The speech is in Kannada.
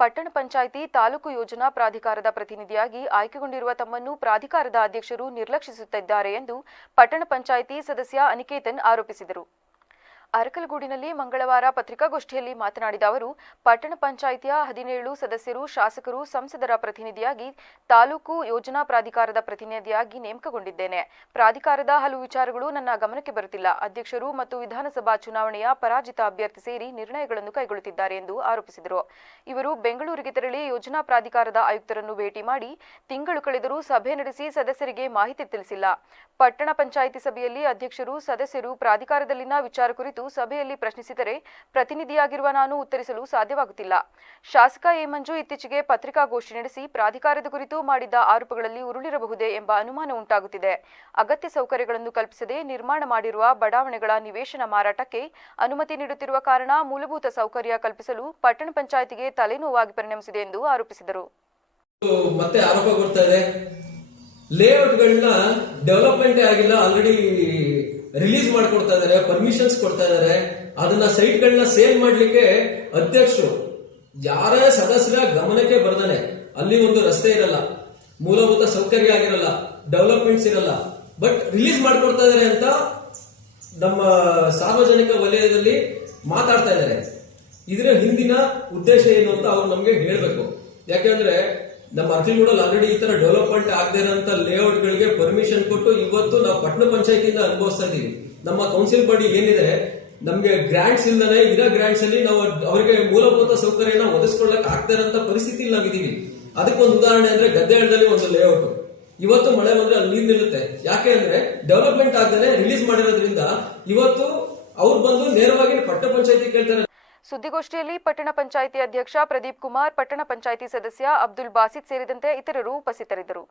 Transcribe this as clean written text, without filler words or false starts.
ಪಟ್ಟಣ ಪಂಚಾಯಿತಿ ತಾಲೂಕು ಯೋಜನಾ ಪ್ರಾಧಿಕಾರದ ಪ್ರತಿನಿಧಿಯಾಗಿ ಆಯ್ಕೆಗೊಂಡಿರುವ ತಮ್ಮನ್ನು ಪ್ರಾಧಿಕಾರದ ಅಧ್ಯಕ್ಷರು ನಿರ್ಲಕ್ಷಿಸುತ್ತಿದ್ದಾರೆ ಎಂದು ಪಟ್ಟಣ ಪಂಚಾಯಿತಿ ಸದಸ್ಯ ಅನಿಕೇತನ್ ಆರೋಪಿಸಿದರು. ಅರಕಲಗೂಡಿನಲ್ಲಿ ಮಂಗಳವಾರ ಪತ್ರಿಕಾಗೋಷ್ಠಿಯಲ್ಲಿ ಮಾತನಾಡಿದ ಅವರು, ಪಟ್ಟಣ ಪಂಚಾಯಿತಿಯ 17 ಸದಸ್ಯರು ಶಾಸಕರು ಸಂಸದರ ಪ್ರತಿನಿಧಿಯಾಗಿ ತಾಲೂಕು ಯೋಜನಾ ಪ್ರಾಧಿಕಾರದ ಪ್ರತಿನಿಧಿಯಾಗಿ ನೇಮಕಗೊಂಡಿದ್ದೇನೆ. ಪ್ರಾಧಿಕಾರದ ಹಲವು ವಿಚಾರಗಳು ನನ್ನ ಗಮನಕ್ಕೆ ಬರುತ್ತಿಲ್ಲ. ಅಧ್ಯಕ್ಷರು ಮತ್ತು ವಿಧಾನಸಭಾ ಚುನಾವಣೆಯ ಪರಾಜಿತ ಅಭ್ಯರ್ಥಿ ಸೇರಿ ನಿರ್ಣಯಗಳನ್ನು ಕೈಗೊಳ್ಳುತ್ತಿದ್ದಾರೆ ಎಂದು ಆರೋಪಿಸಿದರು. ಇವರು ಬೆಂಗಳೂರಿಗೆ ತೆರಳಿ ಯೋಜನಾ ಪ್ರಾಧಿಕಾರದ ಆಯುಕ್ತರನ್ನು ಭೇಟಿ ಮಾಡಿ ತಿಂಗಳು ಕಳೆದರೂ ಸಭೆ ನಡೆಸಿ ಸದಸ್ಯರಿಗೆ ಮಾಹಿತಿ ತಿಳಿಸಿಲ್ಲ. ಪಟ್ಟಣ ಪಂಚಾಯಿತಿ ಸಭೆಯಲ್ಲಿ ಅಧ್ಯಕ್ಷರು ಸದಸ್ಯರು ಪ್ರಾಧಿಕಾರದಲ್ಲಿನ ವಿಚಾರ ಕುರಿತು ಸಭೆಯಲ್ಲಿ ಪ್ರಶ್ನಿಸಿದರೆ ಪ್ರತಿನಿಧಿಯಾಗಿರುವ ನಾನು ಉತ್ತರಿಸಲು ಸಾಧ್ಯವಾಗುತ್ತಿಲ್ಲ. ಶಾಸಕ ಎ ಮಂಜು ಇತ್ತೀಚೆಗೆ ಪತ್ರಿಕಾಗೋಷ್ಠಿ ನಡೆಸಿ ಪ್ರಾಧಿಕಾರದ ಕುರಿತು ಮಾಡಿದ್ದ ಆರೋಪಗಳಲ್ಲಿ ಉರುಳಿರಬಹುದೇ ಎಂಬ ಅನುಮಾನ ಉಂಟಾಗುತ್ತಿದೆ. ಅಗತ್ಯ ಸೌಕರ್ಯಗಳನ್ನು ಕಲ್ಪಿಸದೆ ನಿರ್ಮಾಣ ಮಾಡಿರುವ ಬಡಾವಣೆಗಳ ನಿವೇಶನ ಮಾರಾಟಕ್ಕೆ ಅನುಮತಿ ನೀಡುತ್ತಿರುವ ಕಾರಣ ಮೂಲಭೂತ ಸೌಕರ್ಯ ಕಲ್ಪಿಸಲು ಪಟ್ಟಣ ಪಂಚಾಯಿತಿಗೆ ತಲೆನೋವಾಗಿ ಪರಿಣಮಿಸಿದೆ ಎಂದು ಆರೋಪಿಸಿದರು. ಮತ್ತೆ ಆರೋಪ ಬರ್ತಾ ಇದೆ, ಲೇಔಟ್ಗಳನ್ನ ಡೆವಲಪ್ಮೆಂಟ್ ಆಗಿಲ್ಲ, ಆಲ್ರೆಡಿ ರಿಲೀಸ್ ಮಾಡ್ಕೊಡ್ತಾ ಇದಾರೆ, ಪರ್ಮಿಷನ್ಸ್ ಕೊಡ್ತಾ ಇದಾರೆ. ಅದನ್ನ ಸೈಟ್ಗಳನ್ನ ಸೇಲ್ ಮಾಡ್ಲಿಕ್ಕೆ ಅಧ್ಯಕ್ಷರು ಯಾರೇ ಸದಸ್ಯರ ಗಮನಕ್ಕೆ ಬರ್ದಾನೆ ಅಲ್ಲಿ ಒಂದು ರಸ್ತೆ ಇರಲ್ಲ, ಮೂಲಭೂತ ಸೌಕರ್ಯ ಆಗಿರಲ್ಲ, ಡೆವಲಪ್ಮೆಂಟ್ಸ್ ಇರಲ್ಲ, ಬಟ್ ರಿಲೀಸ್ ಮಾಡ್ಕೊಡ್ತಾ ಇದಾರೆ ಅಂತ ನಮ್ಮ ಸಾರ್ವಜನಿಕ ವಲಯದಲ್ಲಿ ಮಾತಾಡ್ತಾ ಇದ್ದಾರೆ. ಇದರ ಹಿಂದಿನ ಉದ್ದೇಶ ಏನು ಅಂತ ಅವ್ರು ನಮ್ಗೆ ಹೇಳ್ಬೇಕು. ಯಾಕೆಂದ್ರೆ ನಮ್ಮ ಅರಕಲಗೂಡಲ್ಲಿ ಆಲ್ರೆಡಿ ಈ ತರ ಡೆವಲಪ್ಮೆಂಟ್ ಆಗದೆ ಇರೋಂತ ಲೇಔಟ್ ಗಳಿಗೆ ಪರ್ಮಿಷನ್ ಕೊಟ್ಟು ಇವತ್ತು ನಾವು ಪಟ್ಟಣ ಪಂಚಾಯತಿಯಿಂದ ಅನುಭವಿಸ್ತಾ ಇದೀವಿ. ನಮ್ಮ ಕೌನ್ಸಿಲ್ ಬಾಡಿ ಏನಿದೆ, ನಮ್ಗೆ ಗ್ರಾಂಟ್ಸ್ ಇಲ್ಲದೆ ಇರೋ ಗ್ರಾಂಟ್ಸ್ ಅಲ್ಲಿ ನಾವು ಅವರಿಗೆ ಮೂಲಭೂತ ಸೌಕರ್ಯನ ಒದಗಿಸ್ಕೊಳ್ಳಕ್ ಆಗ್ತಾ ಇರೋಂತ ಪರಿಸ್ಥಿತಿ ನಾವಿದೀವಿ. ಅದಕ್ಕೆ ಒಂದು ಉದಾಹರಣೆ ಅಂದ್ರೆ ಗದ್ದೆಹಳ್ಳದಲ್ಲಿ ಒಂದು ಲೇಔಟ್, ಇವತ್ತು ಮಳೆ ಬಂದ್ರೆ ಅಲ್ಲಿ ನೀರು ನಿಲ್ಲುತ್ತೆ. ಯಾಕೆ ಅಂದ್ರೆ ಡೆವಲಪ್ಮೆಂಟ್ ಆಗದೆ ರಿಲೀಸ್ ಮಾಡಿರೋದ್ರಿಂದ ಇವತ್ತು ಅವ್ರು ಬಂದು ನೇರವಾಗಿ ಪಟ್ಟಣ ಪಂಚಾಯತಿ ಕೇಳ್ತಾರೆ. ಸುದ್ದಿಗೋಷ್ಠಿಯಲ್ಲಿ ಪಟ್ಟಣ ಪಂಚಾಯಿತಿ ಅಧ್ಯಕ್ಷ ಪ್ರದೀಪ್ ಕುಮಾರ್, ಪಟ್ಟಣ ಪಂಚಾಯಿತಿ ಸದಸ್ಯ ಅಬ್ದುಲ್ ಬಾಸಿತ್ ಸೇರಿದಂತೆ ಇತರರು ಉಪಸ್ಥಿತರಿದ್ದರು.